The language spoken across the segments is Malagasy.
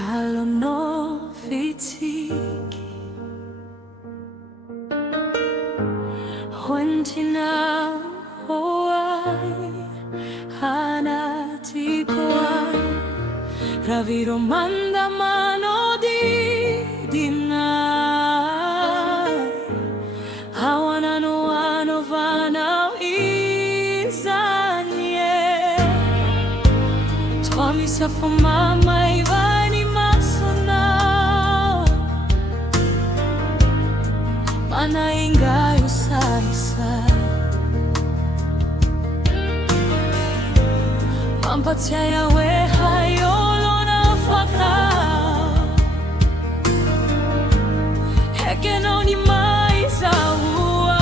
Rasolofoniaina Ianao hanatiko ay raviro mandamano di dinay hawanano vanao izanye twamisa fomamay vani masonao manaingayo saisay Pampatiaya we hayolo na faka Heke no ni mai sauai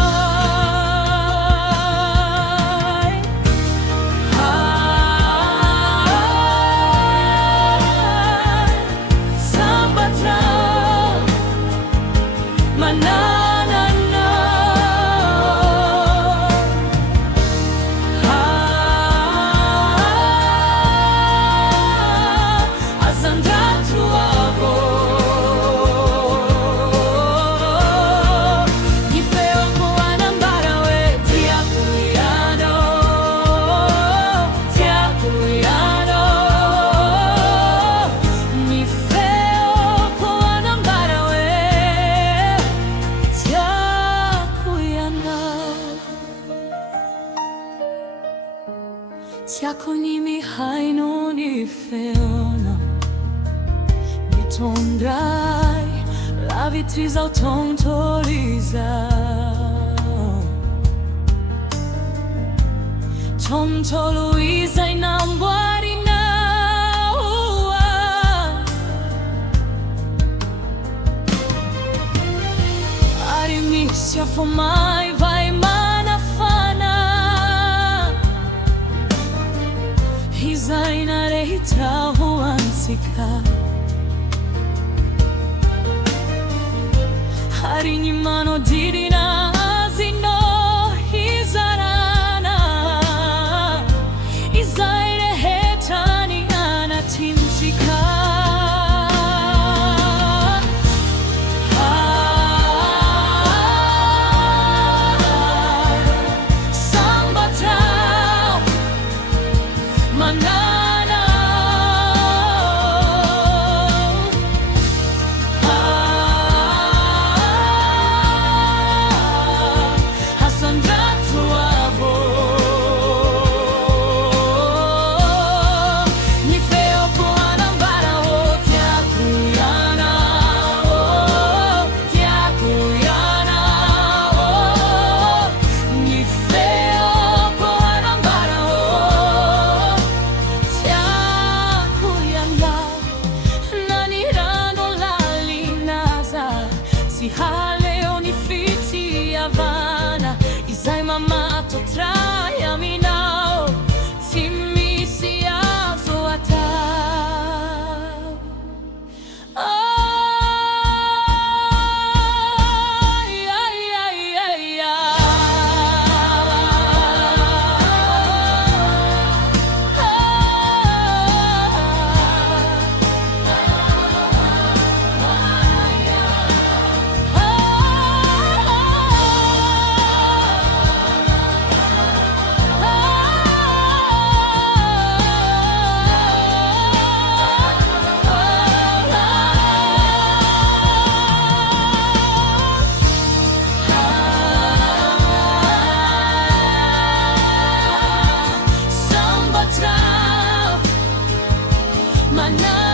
Sambatra manana Tiako ni mihaino ni feona Ni tondrai La vitriza o tontoriza Tonto Luisa inambwari na ua Arimisya fomai vai Zainare hitahu ansika Harini mano dirina azino hizarana Izaire hetani anatimsika Sambata Mana Si haleo ni fiti Havana Izay mamato traya minao Timisi azo atao Ay, ay, ay, ay, Mana